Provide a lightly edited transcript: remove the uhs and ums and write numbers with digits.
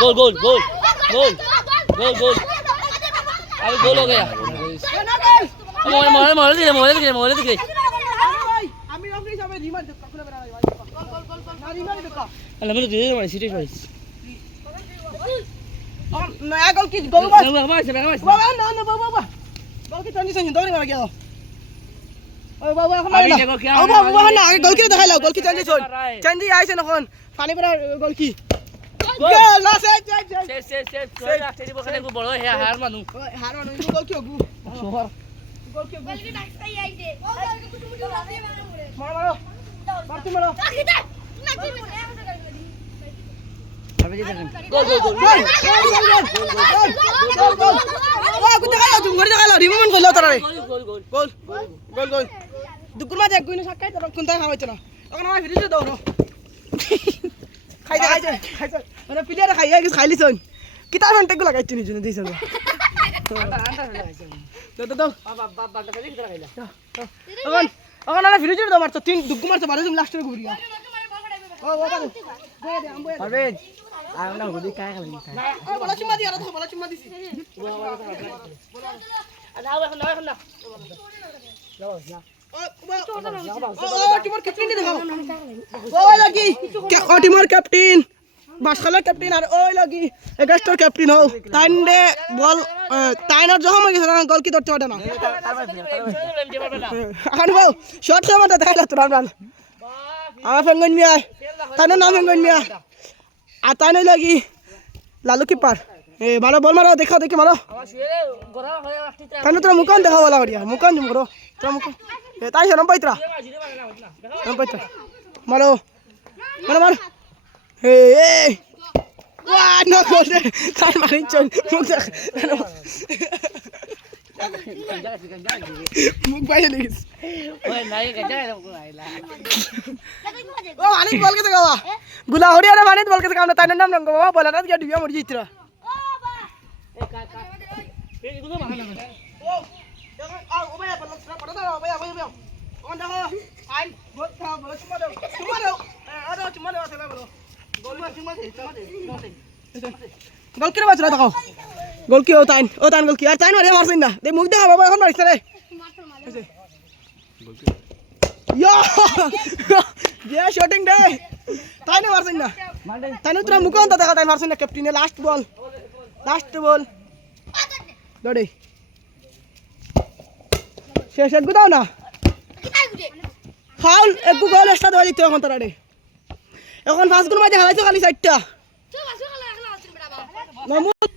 गोल गोल गोल गोल गोल गोल अभी गोल हो गया मोहल्ले दिखे अल्लाह मेरे दे भाई सीरियस भाई नया गोल की गोल बस बाबा ना बाबा गोल की ट्रांजिशन दौड़ी मार गया ओ बाबा हम ना ओ बाबा ना आगे गोल की दिखा लो गोल की ट्रांजिशन चेंज आई से नखन पानी पर गोल की गोल ना से तेरी बखने को बड़ो है हार मानू इनको गोल की होगु गोल की डाक्स आई से मारो मारती मारो अबे ये गोल गोल गोल कुछ दिखा लो तुम घर दिखा लो रिमूव कर लो तारा गोल गोल गोल गोल गोल दुकुर मा देख गुइनो सकाय तर कुंता खावैछ ना ओकन मा फिरि दो न खाइ মানে প্লেয়ার খাইয়া কিছু খাইলিছন কিতা ঘন্টা গুলা খাইছ নি জন্য দিছন তো বাবা কাছে কিতা খাইলা ওকন না ফিরে দো মারছ তিন দুগু মারছ বারে তুমি লাস্টে ঘুরিয়া ও বাবা দে দে আমবো পারবেজ আমরা গুদি কাই খালি না ও বলা চুম্মা দিয়া তো বলা চুম্মা দিছি নাও এখন না যাও না টিমর ক্যাপ্টেন দেখাও ওই লাগি টিমর ক্যাপ্টেন বাসখালা ক্যাপ্টেন আর ওই লাগি এগাস্টার ক্যাপ্টেন হও তাইন্ডে বল তাইনার জহম গেছে না গোল কি ধরতে পারে না আরে বাও শট সে মারতে দেখাইলা তো রান আমার ফেঙ্গন মিয়া তাইনার নাম ফেঙ্গন মিয়া আর তাইনাই লাগি লালু কিপার এ ভালো বল মারো দেখাও দেখি মারো তাইনা তোরা মুকান দেখাও বলা করিয়া মুকান জুম করো তোরা মুকান তাই শরম পাইত্রা মারো মারো মার হে ওয়া নো গোল তাই মারিন চল মুখ বাইরে লিস ওই নাই গজা আইলা ও আনিক বল কে দেখাবা গুলা হরিয়া রে মানিত বল কে দেখাও না তাই নাম রঙ্গ বাবা বলা না কি ডিবিয়া মরি জিতরা ও বাবা এ কা এগুলো মানা না ও ও ভাই পড়া দাও ভাই on দেখো আইন গোল খাও বল চুমা দাও আরে চুমা দাও তাহলে বলো গোল চুমা দে গোল কি বাজরা দেখো গোল কি ও তাইন গোল কি আর তাইন মারে মারছিস না দে মুখ দেখা বাবা এখন মারছ রে গোল কি ইয়া ইয়া শটিং দে তাইন মারছিস না তাইন তোরা মুখ অন্ত দেখা তাইন মারছিস না ক্যাপ্টেনে লাস্ট বল দড়ে শেষ এক দাও না ফাউল এক গোল এক্সট্রা দেওয়া দিতে এখন তারা এখন পাঁচ গোল মাঝে হারাইছো খালি চারটা মামুদ